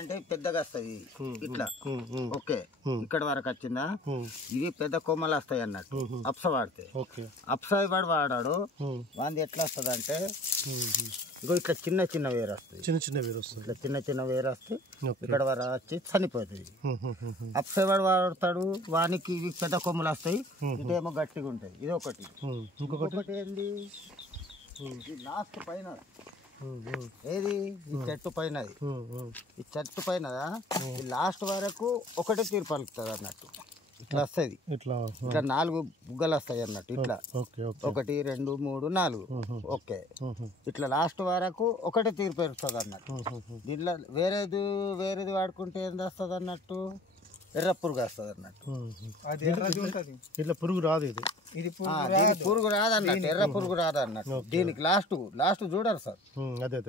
అంటే పెద్దగా వస్తుంది ఇట్లా. ఓకే, ఇక్కడ వరకు వచ్చిందా? ఇవి పెద్ద కొమ్మలు వస్తాయి అన్నట్టు అప్స వాడితే. అప్స వాడాడు వాంది ఎట్లా వస్తుంది అంటే ఇగో ఇట్లా చిన్న చిన్న వేరు వస్తుంది, ఇట్లా చిన్న చిన్న వేరు వస్తే ఇక్కడ వరకు వచ్చి చనిపోతుంది. అప్స వాడతాడు వానికి ఇవి పెద్ద కొమ్మలు వస్తాయి, ఇదేమో గట్టిగా ఉంటుంది. ఇది ఒకటి. ఇంకొకటి ఏంది, లాస్ట్ పైన ఏది ఈ చెట్టు పైన, ఈ చెట్టు పైన లాస్ట్ వరకు ఒకటే తీరు పలుకుతుంది అన్నట్టు. ఇట్లా వస్తుంది, ఇట్లా 4 బుగ్గలు వస్తాయి అన్నట్టు. ఇట్లా 1 2 3 4. ఓకే, ఇట్లా లాస్ట్ వరకు ఒకటే తీరు పెరుగుతుంది అన్నట్టు. దీంట్లో వేరేది వాడుకుంటే ఏం వస్తుంది అన్నట్టు, ఎర్ర పురుగు వస్తుంది అన్నట్టు. ఇట్లా పురుగు రాదు, ఇది పురుగు రాదన్నట్టు, ఎర్ర పురుగు రాదన్నట్టు. దీనికి లాస్ట్ చూడరు సార్. అదే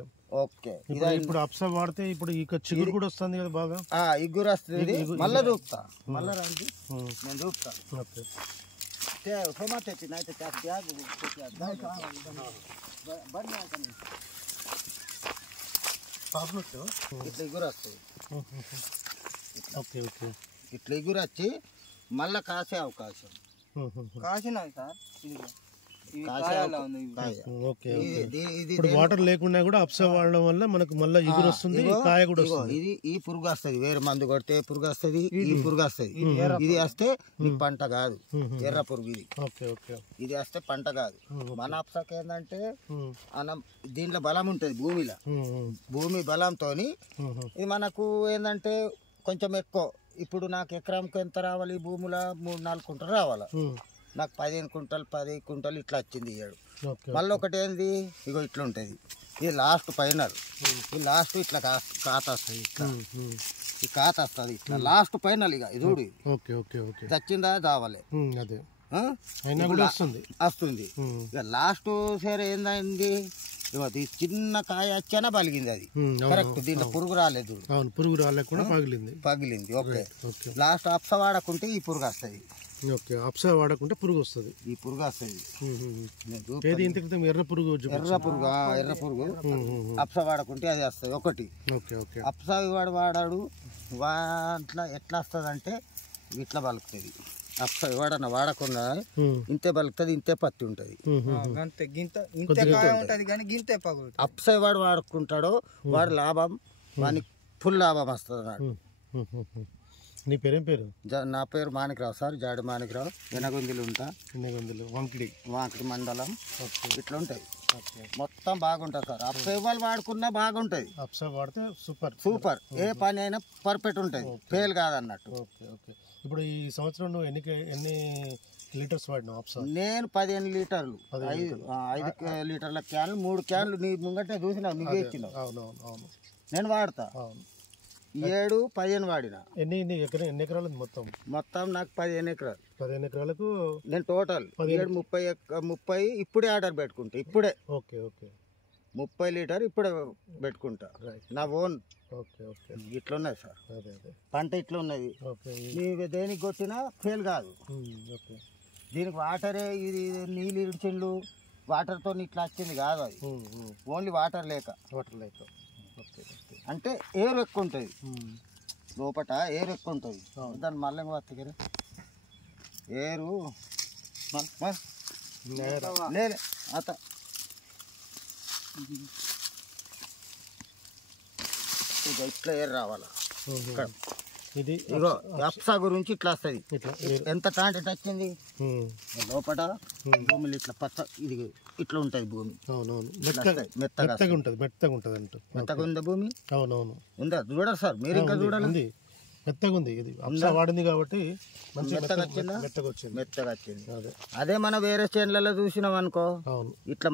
ఓకే, ఇప్పుడు అప్స వాడితే ఇప్పుడు ఇక చిగురు కూడా వస్తుంది కదా బాగా. ఇగురు వస్తుంది. మళ్ళా చూపుతా, మళ్ళా రండి నేను చూపుతా. ఓకే, ఇట్లా ఇగురు వస్తుంది. ఓకే ఓకే, ఇట్లా ఎగురు వచ్చి మళ్ళా కాసే అవకాశం. కాసినాయి సార్, ఇప్పుడు వాటర్ లేకుండా కూడా అప్స వాడడం వల్ల మనకు మళ్ళీ ఎగురు వస్తుంది, కాయ కూడా వస్తుంది. ఇది ఈ పురుగు వస్తుంది, వేరే మందు కొడితే పురుగు వస్తుంది, ఈ పురుగు వస్తుంది. ఇది వస్తే మీకు పంట కాదు, ఎర్ర పురుగు ఇది. ఇది వస్తే పంట కాదు. మన అప్సకి ఏంటంటే దీంట్లో బలం ఉంటుంది, భూమి బలంతో ఇది మనకు ఏంటంటే కొంచెం ఎక్కువ. ఇప్పుడు నాకు ఎకరానికి ఎంత రావాలి, భూమిలో 3-4 కుంటలు రావాలి. నాకు 15 కుంటలు 10 కుంటలు ఇట్లా వచ్చింది ఇయ్యాడు. మళ్ళీ ఒకటి ఏంది, ఇగో ఇట్లా ఉంటుంది. ఇది లాస్ట్ ఫైనల్. ఈ లాస్ట్ ఇట్లా కాత వస్తుంది, ఇట్లా ఈ కాత వస్తుంది ఇట్లా లాస్ట్ ఫైనల్. ఇక ఇది చూడు, చచ్చిందా దావలే వస్తుంది. ఇక లాస్ట్ సరే ఏందండి, ఈ చిన్న కాయ వచ్చానా పలిగింది, అది కరెక్ట్. దీంట్లో పురుగు రాలేదు, పురుగు రాలేకుండా పగిలింది. ఓకే, లాస్ట్ అప్స వాడకుంటే ఈ పురుగు వస్తుంది. అప్స వాడకుంటే పురుగు వస్తుంది, ఈ పురుగు వస్తుంది. ఎర్ర పురుగు అప్స వాడకుంటే అది వస్తుంది. ఒకటి అప్స వాడాడు వాట్లా ఎట్లా వస్తుంది అంటే ఇట్లా పలుకుతుంది. అప్స వాడకుండా ఇంతే పలుకుతుంది, ఇంతే పత్తి ఉంటుంది. అప్స వాడుకుంటాడో వాడు లాభం, వానికి ఫుల్ లాభం వస్తుంది అన్నాడు. నీ పేరేం పేరు? నా పేరు మాణిక్రావు సార్, జాడి మాణిక్రావు. ఎనగొందిలు ఉంటా, వాంకిడి మండలం. ఇట్లా ఉంటాయి మొత్తం, బాగుంటుంది సార్. అప్స వాడుకున్నా బాగుంటుంది. అప్స వాడితే సూపర్, ఏ పని అయినా పర్ఫెక్ట్ ఉంటుంది, ఫెయిల్ కాదన్నట్టు. ఇప్పుడు ఈ సంవత్సరం నువ్వు ఎన్ని లీటర్స్ వాడినావు అప్స? నేను 15 లీటర్లు, 5 లీటర్ల క్యాన్లు, 3 క్యాన్లు నీ ముంగటే చూసినావు, నీకు ఇచ్చినావు. నేను వాడతా 7-15 వాడిన. ఎన్ని ఎకరాలు మొత్తం నాకు 15 ఎకరాలు. 15 ఎకరాలకు నేను టోటల్ 30 ఇప్పుడే ఆర్డర్ పెట్టుకుంటా. ఇప్పుడే 30 లీటర్ ఇప్పుడే పెట్టుకుంటా, నా ఓన్. ఇట్లా ఉన్నది సార్ పంట, ఇట్లా ఉన్నది. నీవు దేనికి కొట్టినా ఫెయిల్ కాదు. దీనికి వాటరే, ఇది నీళ్ళు ఇడిచిండ్లు వాటర్తో ఇట్లా వచ్చింది కాదు, అది ఓన్లీ వాటర్ లేక. అంటే ఏరు ఎక్కువ ఉంటుంది లోపట, ఏరు ఎక్కువ ఉంటుంది. దాని మళ్ళీ వత్తగరే ఏరు లేదు అత ఇట్లా ఏరు రావాలా. ఇది ఇగో అప్స గురించి ఇట్లా వస్తుంది. ఎంత టాంట్ వచ్చింది లోపల భూమిలో ఇట్లా పచ్చ, ఇది ఇట్లా ఉంటుంది భూమి. మెత్తగా ఉందా భూమి? అవునవును, ఉందా? చూడరు సార్ మీరు, ఇంకా చూడాలి. మెత్తగా ఉంది, ఇది అప్స వాడింది కాబట్టి మెత్తగా వచ్చింది. అదే మనం వేరే చేన్లలో చూసినాం అనుకో, ఇట్లా